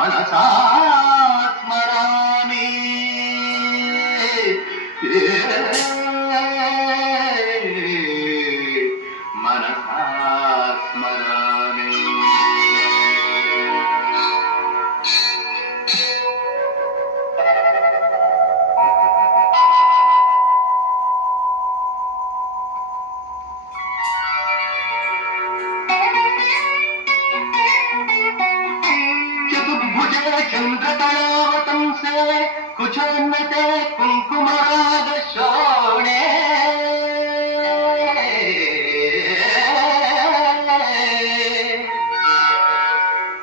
மனசா కుచోన్నతే కుంకుమాద శోణే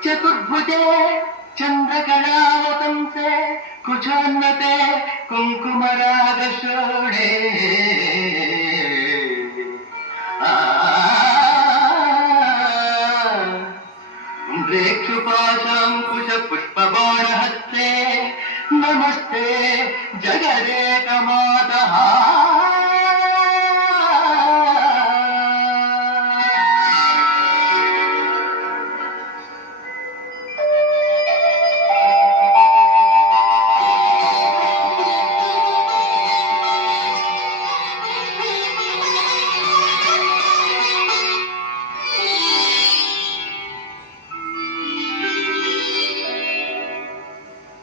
చతుర్భుజే చంద్రగణావతంసే కుచోన్నతే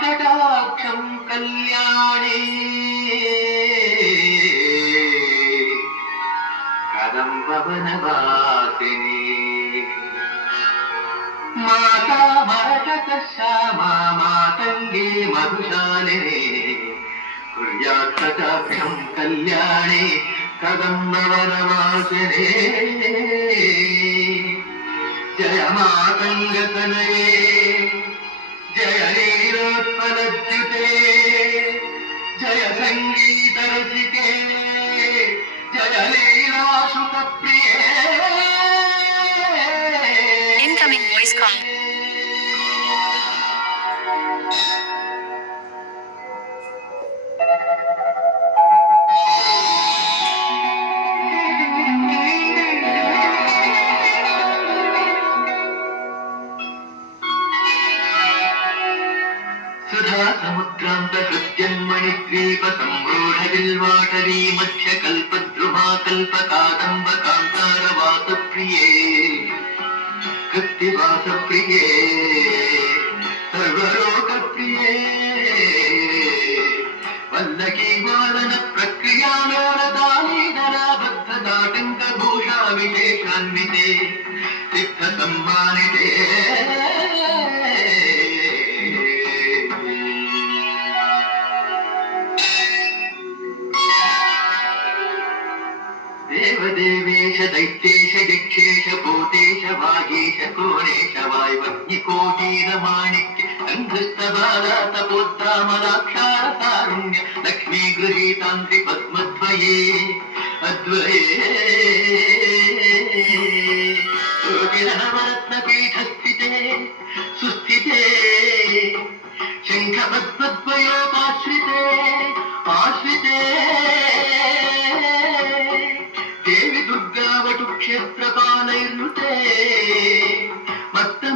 കടാക്ഷം കല്യാണേ. കദംബവനവാസിനി മാതാ മരകത ശ്യാമാ മാതംഗേ മധുശാലിനി. കുര്യാക്കടാക്ഷം കല്യാണേ കദംബവനവാസിനി ജയ മാതംഗതനയേ जय लीलोत्पलच्युते जय सङ्गीतरसिके ध्रुवनिद्रीप सम्रूढबिल्वाटरीमच्छ कल्पद्रुमा कल्पकादम्ब कान्तारवासप्रिये कृत्तिवासप्रिये सर्वलोकप्रिये वल्लकी वादन प्रक्रिया नारदाली धराबद्धदाटङ्कभूषा विशेषान्विते మాణిక్య సంఘృష్టబాలా తపోద్దామలాక్షార తారుణ్య లక్ష్మీ గృహీతాంత్రి పద్మద్వయే అద్వయే నవరత్న పీఠస్థితే సుస్థితే శంఖపద్మద్వయోపాశ్రితే ఆశ్రితే దేవి దుర్గావటు క్షేత్రపాలైర్నుతే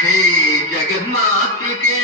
జగన్మాతృకే. హే జగన్మాతృకే